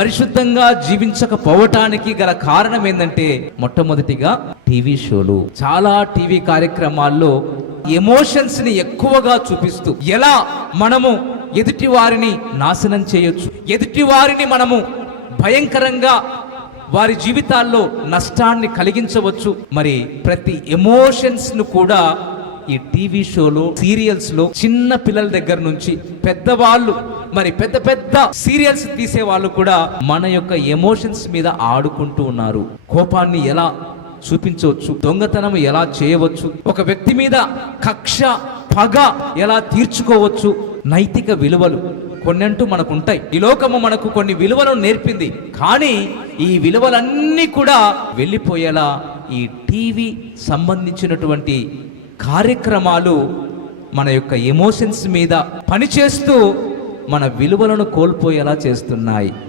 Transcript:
పరిశుద్ధంగా జీవించకపోవటానికి గల కారణం ఏంటంటే మొట్టమొదటిగా టీవీ షోలు. చాలా టీవీ కార్యక్రమాల్లో ఎమోషన్స్ ని ఎక్కువగా చూపిస్తూ ఎలా మనము ఎదుటి వారిని నాశనం చేయొచ్చు, ఎదుటి వారిని మనము భయంకరంగా వారి జీవితాల్లో నష్టాన్ని కలిగించవచ్చు. మరి ప్రతి ఎమోషన్స్ ను కూడా ఈ టీవీ షోలో, సీరియల్స్ లో చిన్న పిల్లల దగ్గర నుంచి పెద్దవాళ్ళు, మరి పెద్ద పెద్ద సీరియల్స్ తీసే వాళ్ళు కూడా మన యొక్క ఎమోషన్స్ మీద ఆడుకుంటూ ఉన్నారు. కోపాన్ని ఎలా చూపించవచ్చు, దొంగతనం ఎలా చేయవచ్చు, ఒక వ్యక్తి మీద కక్ష పగ ఎలా తీర్చుకోవచ్చు, నైతిక విలువలు కొన్నంటూ మనకు ఉంటాయి. ఈ లోకము మనకు కొన్ని విలువలను నేర్పింది, కానీ ఈ విలువలన్నీ కూడా వెళ్ళిపోయేలా ఈ టీవీ సంబంధించినటువంటి కార్యక్రమాలు మన యొక్క ఎమోషన్స్ మీద పనిచేస్తూ మన విలువలను కోల్పోయేలా చేస్తున్నాయి.